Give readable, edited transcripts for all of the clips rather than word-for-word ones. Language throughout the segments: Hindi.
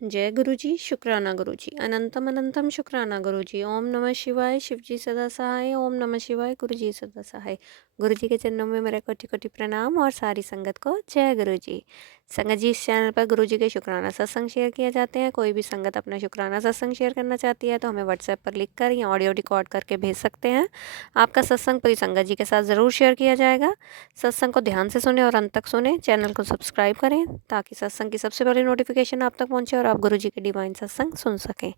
जय गुरु जी, शुक्राना गुरु जी, अनंतम अनंतम शुक्राना गुरु जी। ओम नमः शिवाय, शिव जी सदा सहाय। ओम नमः शिवाय, गुरु जी सदा सहाय। गुरु जी के चरणों में मेरा कोटि कोटि प्रणाम और सारी संगत को जय गुरु जी। संगत जी, इस चैनल पर गुरु जी के शुक्राना सत्संग शेयर किए जाते हैं। कोई भी संगत अपना शुक्राना सत्संग शेयर करना चाहती है तो हमें व्हाट्सएप पर लिख कर या ऑडियो रिकॉर्ड करके भेज सकते हैं। आपका सत्संग पूरी संगत जी के साथ ज़रूर शेयर किया जाएगा। सत्संग को ध्यान से सुने और अंत तक सुने। चैनल को सब्सक्राइब करें ताकि सत्संग की सबसे पहले नोटिफिकेशन आप तक पहुंचे और आप गुरु जी के डिवाइन सत्संग सुन सकें।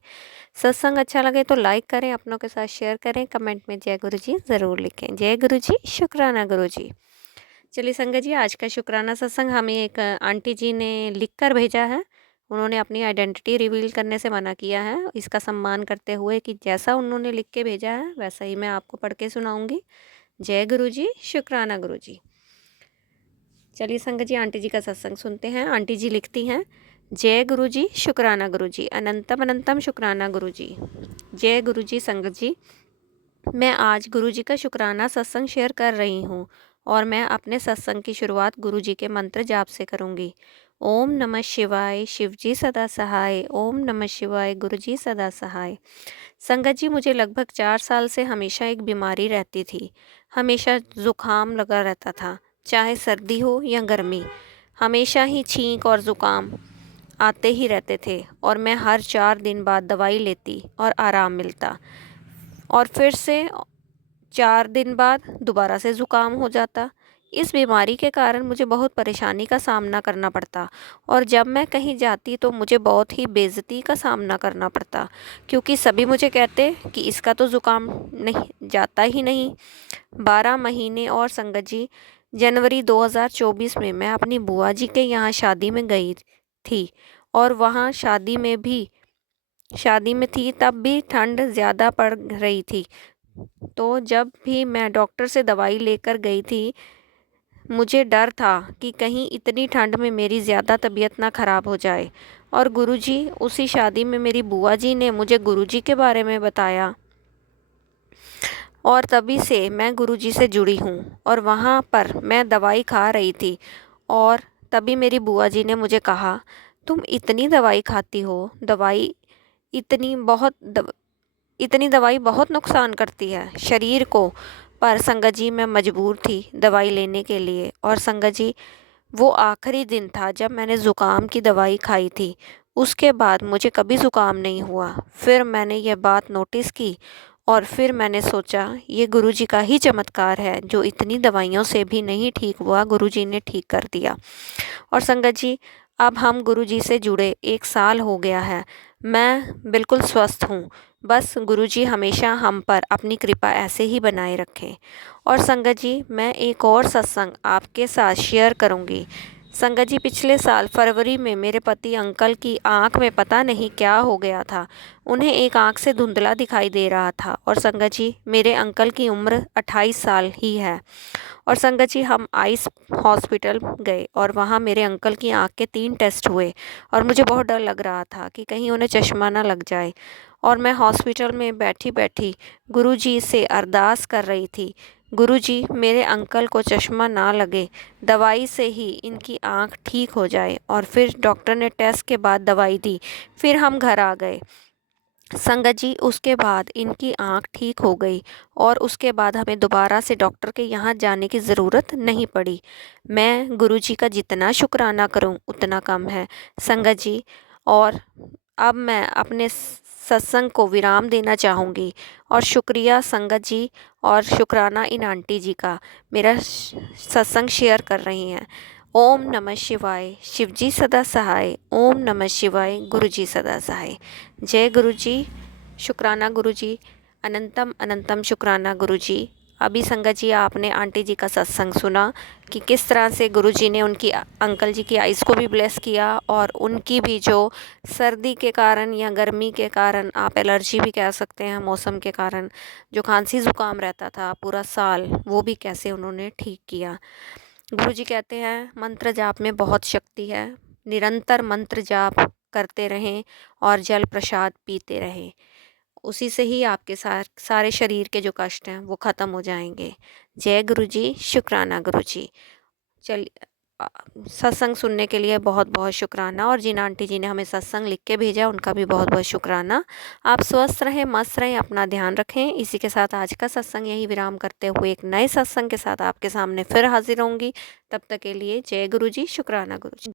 सत्संग अच्छा लगे तो लाइक करें, अपनों के साथ शेयर करें, कमेंट में जय गुरु जी ज़रूर लिखें। जय गुरु जी, शुक्राना गुरु जी। चलिए संगत जी, आज का शुक्राना सत्संग हमें एक आंटी जी ने लिख कर भेजा है। उन्होंने अपनी आइडेंटिटी रिवील करने से मना किया है, इसका सम्मान करते हुए कि जैसा उन्होंने लिख के भेजा है वैसा ही मैं आपको पढ़ के सुनाऊंगी। जय गुरु जी, शुक्राना गुरु जी। चलिए संगत जी, आंटी जी का सत्संग सुनते हैं। आंटी जी लिखती हैं, जय गुरु जी, शुक्राना गुरु जी, अनंतम अनंतम शुक्राना गुरु जी। जय गुरु जी। संगत जी, मैं आज गुरु जी का शुक्राना सत्संग शेयर कर रही हूँ और मैं अपने सत्संग की शुरुआत गुरु जी के मंत्र जाप से करूँगी। ओम नमः शिवाय, शिव जी सदा सहाय। ओम नमः शिवाय, गुरु जी सदा सहाय। संगत जी, मुझे लगभग 4 साल से हमेशा एक बीमारी रहती थी। हमेशा जुकाम लगा रहता था, चाहे सर्दी हो या गर्मी। हमेशा ही छींक और ज़ुकाम आते ही रहते थे और मैं हर 4 दिन बाद दवाई लेती और आराम मिलता, और फिर से 4 दिन बाद दोबारा से ज़ुकाम हो जाता। इस बीमारी के कारण मुझे बहुत परेशानी का सामना करना पड़ता और जब मैं कहीं जाती तो मुझे बहुत ही बेइज्जती का सामना करना पड़ता, क्योंकि सभी मुझे कहते कि इसका तो ज़ुकाम नहीं जाता ही नहीं। 12 महीने और संगत जी, जनवरी 2024 में मैं अपनी बुआ जी के यहाँ शादी में गई थी और वहाँ शादी में थी, तब भी ठंड ज़्यादा पड़ रही थी। तो जब भी मैं डॉक्टर से दवाई लेकर गई थी, मुझे डर था कि कहीं इतनी ठंड में मेरी ज़्यादा तबीयत ना ख़राब हो जाए। और गुरुजी, उसी शादी में मेरी बुआ जी ने मुझे गुरुजी के बारे में बताया और तभी से मैं गुरुजी से जुड़ी हूँ और वहाँ पर मैं दवाई खा रही थी। और तभी मेरी बुआ जी ने मुझे कहा, तुम इतनी दवाई खाती हो, इतनी बहुत दव, इतनी दवाई बहुत नुकसान करती है शरीर को। पर संगत जी, मैं मजबूर थी दवाई लेने के लिए। और संगत जी, वो आखिरी दिन था जब मैंने ज़ुकाम की दवाई खाई थी। उसके बाद मुझे कभी ज़ुकाम नहीं हुआ। फिर मैंने यह बात नोटिस की और फिर मैंने सोचा ये गुरुजी का ही चमत्कार है, जो इतनी दवाइयों से भी नहीं ठीक हुआ, गुरुजी ने ठीक कर दिया। और संगत जी, अब हम गुरुजी से जुड़े 1 साल हो गया है। मैं बिल्कुल स्वस्थ हूँ। बस गुरुजी हमेशा हम पर अपनी कृपा ऐसे ही बनाए रखें। और संगत जी, मैं एक और सत्संग आपके साथ शेयर करूँगी। संगत जी, पिछले साल फरवरी में मेरे पति अंकल की आंख में पता नहीं क्या हो गया था। उन्हें एक आंख से धुंधला दिखाई दे रहा था। और संगत जी, मेरे अंकल की उम्र 28 साल ही है। और संगत जी, हम आइस हॉस्पिटल गए और वहाँ मेरे अंकल की आंख के 3 टेस्ट हुए और मुझे बहुत डर लग रहा था कि कहीं उन्हें चश्मा ना लग जाए। और मैं हॉस्पिटल में बैठी बैठी गुरुजी से अरदास कर रही थी, गुरुजी, मेरे अंकल को चश्मा ना लगे, दवाई से ही इनकी आंख ठीक हो जाए। और फिर डॉक्टर ने टेस्ट के बाद दवाई दी। फिर हम घर आ गए। संगत जी, उसके बाद इनकी आंख ठीक हो गई और उसके बाद हमें दोबारा से डॉक्टर के यहाँ जाने की ज़रूरत नहीं पड़ी। मैं गुरुजी का जितना शुक्राना करूं उतना कम है संगत जी। और अब मैं अपने सत्संग को विराम देना चाहूँगी। और शुक्रिया संगत जी, और शुक्राना इन आंटी जी का, मेरा सत्संग शेयर कर रही हैं। ओम नमः शिवाय, शिव जी सदा सहाय। ओम नमः शिवाय, गुरु जी सदा सहाय। जय गुरु जी, शुक्राना गुरु जी, अनंतम अनंतम शुक्राना गुरु जी। अभी संगत जी, आपने आंटी जी का सत्संग सुना कि किस तरह से गुरु जी ने उनकी अंकल जी की आइज़ को भी ब्लेस किया और उनकी भी जो सर्दी के कारण या गर्मी के कारण, आप एलर्जी भी कह सकते हैं, मौसम के कारण जो खांसी ज़ुकाम रहता था पूरा साल, वो भी कैसे उन्होंने ठीक किया। गुरुजी कहते हैं, मंत्र जाप में बहुत शक्ति है। निरंतर मंत्र जाप करते रहें और जल प्रसाद पीते रहें। उसी से ही आपके सारे शरीर के जो कष्ट हैं वो ख़त्म हो जाएंगे। जय गुरु जी, शुक्राना गुरु जी। चलिए, सत्संग सुनने के लिए बहुत बहुत शुक्राना। और जिन आंटी जी ने हमें सत्संग लिख के भेजा उनका भी बहुत बहुत शुक्राना। आप स्वस्थ रहें, मस्त रहें, अपना ध्यान रखें। इसी के साथ आज का सत्संग यही विराम करते हुए एक नए सत्संग के साथ आपके सामने फिर हाजिर होंगी। तब तक के लिए जय गुरु जी, शुक्राना गुरु जी।